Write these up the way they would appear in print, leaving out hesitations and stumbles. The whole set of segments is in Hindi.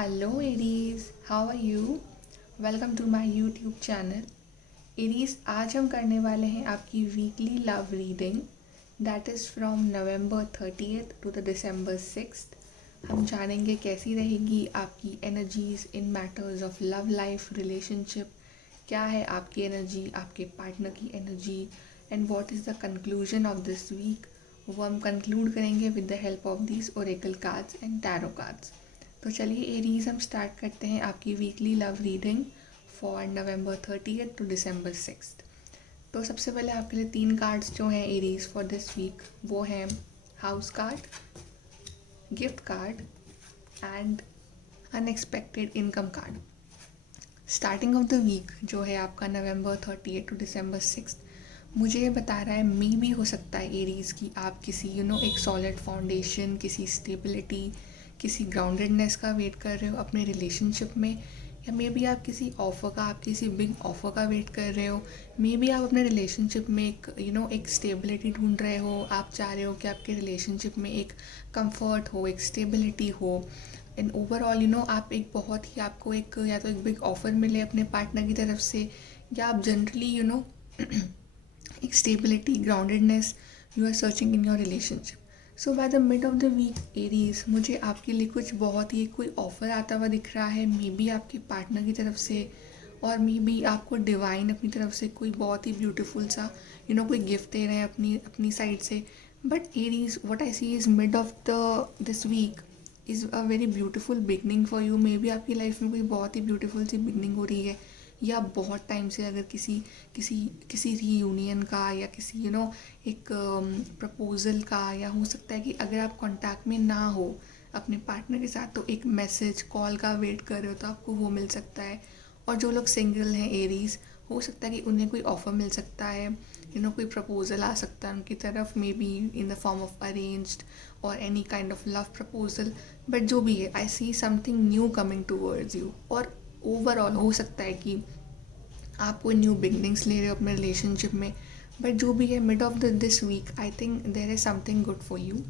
Hello Aries, how are you? Welcome to my YouTube channel. Aries, आज हम करने वाले हैं आपकी weekly love reading that is from November 30th to the December 6th. हम जानेंगे कैसी रहेगी आपकी energies in matters of love life relationship. क्या है आपकी एनर्जी, आपके पार्टनर की energy and what is the conclusion of this week. वो हम कंक्लूड करेंगे with the help of these oracle cards and tarot cards. तो चलिए एरीज हम स्टार्ट करते हैं आपकी weekly love reading for November 30th to December 6th. तो सबसे पहले आपके लिए 3 कार्ड्स जो हैं एरीज फॉर दिस वीक वो हैं house card, gift card and unexpected income card. Starting of the week जो है आपका नवंबर 30th टू December 6th मुझे ये बता रहा है मे भी हो सकता है एरीज की आप किसी एक सॉलिड फाउंडेशन, किसी स्टेबिलिटी, किसी ग्राउंडेडनेस का वेट कर रहे हो अपने रिलेशनशिप में, या मे बी आप किसी ऑफ़र का, आप किसी बिग ऑफ़र का वेट कर रहे हो. मे बी आप अपने रिलेशनशिप में एक स्टेबिलिटी ढूंढ रहे हो. आप चाह रहे हो कि आपके रिलेशनशिप में एक कंफर्ट हो, एक स्टेबिलिटी हो एंड ओवरऑल आप एक बहुत ही आपको एक या तो एक बिग ऑफ़र मिले अपने पार्टनर की तरफ से, या आप जनरली एक stability, groundedness you are searching in your relationship. So by the mid of the week Aries मुझे आपके लिए कुछ बहुत ही कोई ऑफ़र आता हुआ दिख रहा है, मे बी आपके पार्टनर की तरफ से और मे बी आपको डिवाइन अपनी तरफ से कोई बहुत ही ब्यूटीफुल सा कोई गिफ्ट दे रहे हैं अपनी साइड से. But Aries what I see is mid of the this week is a very beautiful beginning for you. Maybe आपकी लाइफ में कोई बहुत ही ब्यूटीफुल सी बिगनिंग हो रही है, या बहुत टाइम से अगर किसी किसी किसी रीयूनियन का या किसी एक प्रपोज़ल का, या हो सकता है कि अगर आप कांटेक्ट में ना हो अपने पार्टनर के साथ तो एक मैसेज कॉल का वेट कर रहे हो तो आपको वो मिल सकता है. और जो लोग सिंगल हैं एरीज, हो सकता है कि उन्हें कोई ऑफ़र मिल सकता है, कोई प्रपोज़ल आ सकता है उनकी तरफ, maybe in the form of arranged और any kind of love proposal. But जो भी है I see something new coming towards you. और ओवरऑल हो सकता है कि आप कोई न्यू बिगनिंग्स ले रहे हो अपने रिलेशनशिप में. बट जो भी है mid of this week I think there is something good for you.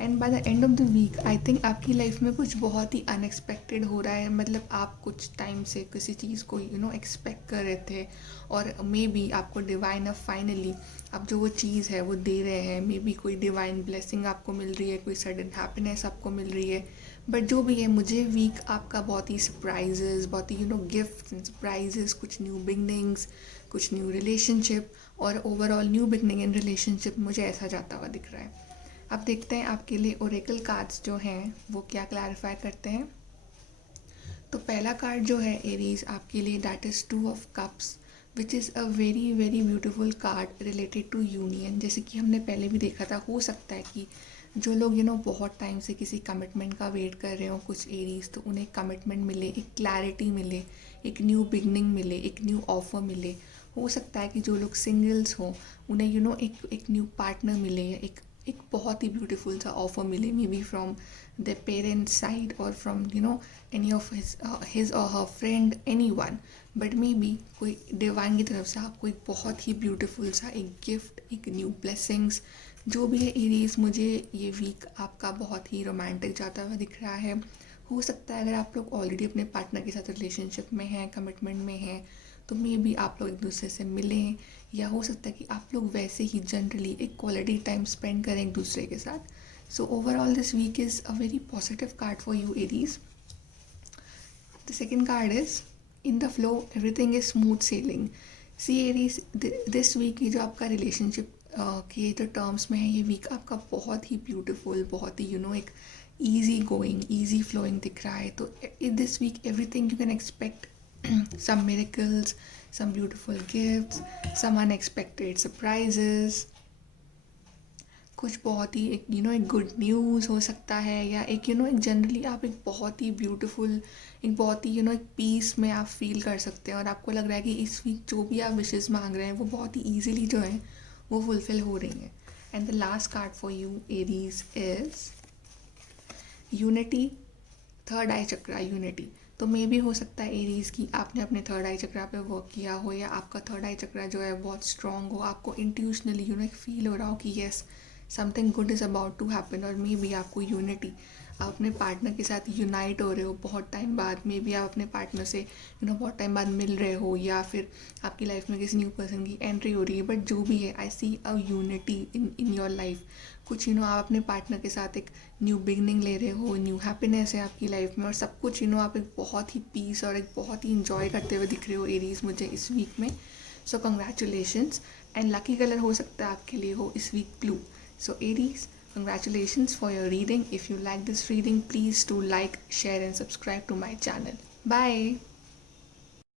And by the end of the week I think आपकी लाइफ में कुछ बहुत ही अनएक्सपेक्टेड हो रहा है. मतलब आप कुछ टाइम से किसी चीज़ को एक्सपेक्ट कर रहे थे और मे बी आपको डिवाइन अब फाइनली अब जो वो चीज़ है वो दे रहे हैं. मे बी कोई डिवाइन ब्लेसिंग आपको मिल रही है, कोई सडन हैप्पीनेस आपको मिल रही है. बट जो भी है मुझे वीक आपका बहुत ही सरप्राइजेस, बहुत ही गिफ्ट्स एंड सरप्राइजेस, कुछ न्यू बिगनिंग्स, कुछ न्यू रिलेशनशिप और overall new beginning in relationship मुझे ऐसा जाता हुआ दिख रहा है. अब देखते हैं आपके लिए ओरेकल कार्ड्स जो हैं वो क्या क्लैरिफाई करते हैं. तो पहला कार्ड जो है एरीज आपके लिए that is 2 of Cups which is a very very beautiful card related to union. जैसे कि हमने पहले भी देखा था, हो सकता है कि जो लोग बहुत टाइम से किसी कमिटमेंट का वेट कर रहे हो कुछ एरीज, तो उन्हें कमिटमेंट मिले, एक क्लैरिटी मिले, एक न्यू बिगनिंग मिले, एक न्यू ऑफर मिले. हो सकता है कि जो लोग सिंगल्स हों उन्हें एक न्यू पार्टनर मिले, एक बहुत ही ब्यूटीफुल सा ऑफर मिले, may be from the parents side और फ्रॉम एनी ऑफ हिज और हर friend, any one. But may be कोई डिवाइन की तरफ से आपको एक बहुत ही ब्यूटीफुल सा एक गिफ्ट, एक न्यू ब्लेसिंग्स. जो भी है एरीज मुझे ये वीक आपका बहुत ही रोमांटिक जाता हुआ दिख रहा है. हो सकता है अगर आप लोग ऑलरेडी अपने पार्टनर के साथ रिलेशनशिप में हैं, कमिटमेंट में हैं, तो मे बी आप लोग एक दूसरे से मिलें, या हो सकता है कि आप लोग वैसे ही जनरली एक क्वालिटी टाइम स्पेंड करें एक दूसरे के साथ. So overall this week is a very positive card for you Aries. The second card is in the flow everything is smooth sailing. See Aries this week ये जो आपका रिलेशनशिप के जो टर्म्स में है, ये वीक आपका बहुत ही ब्यूटीफुल, बहुत ही एक ईजी गोइंग, ईजी फ्लोइंग दिख रहा है. तो this week everything you can expect some miracles, some beautiful gifts, some unexpected surprises. कुछ बहुत ही एक गुड न्यूज़ हो सकता है, या एक एक जनरली आप एक बहुत ही ब्यूटीफुल, एक बहुत ही एक पीस में आप फील कर सकते हैं और आपको लग रहा है कि इस वीक जो भी आप विशेज़ मांग रहे हैं वो बहुत ही ईजिली जो है वो फुलफ़िल हो रही हैं. And the last card for you Aries is unity, third I chakra, unity. तो मे भी हो सकता है एरीज की आपने अपने थर्ड आई चक्रा पे वर्क किया हो, या आपका थर्ड आई चक्रा जो है बहुत स्ट्रॉन्ग हो, आपको इंट्यूशनली एक फील हो रहा हो कि yes something good is about to happen, और मे बी आपको यूनिटी आप अपने पार्टनर के साथ यूनाइट हो रहे हो बहुत टाइम बाद, मे बी आप अपने पार्टनर से बहुत टाइम बाद मिल रहे हो, या फिर आपकी लाइफ में किसी न्यू पर्सन की एंट्री हो रही है, बट जो भी है I see a unity in your life. कुछ आप अपने पार्टनर के साथ एक न्यू बिगनिंग ले रहे हो, न्यू हैप्पीनेस है आपकी लाइफ में, और सब कुछ आप एक बहुत ही पीस और एक बहुत ही इंजॉय करते हुए दिख रहे हो एरीज मुझे इस वीक में। So congratulations. And lucky colour हो सकता है आपके लिए हो इस week blue. So Aries, congratulations for your reading. If you like this reading, please do like, share and subscribe to my channel. Bye.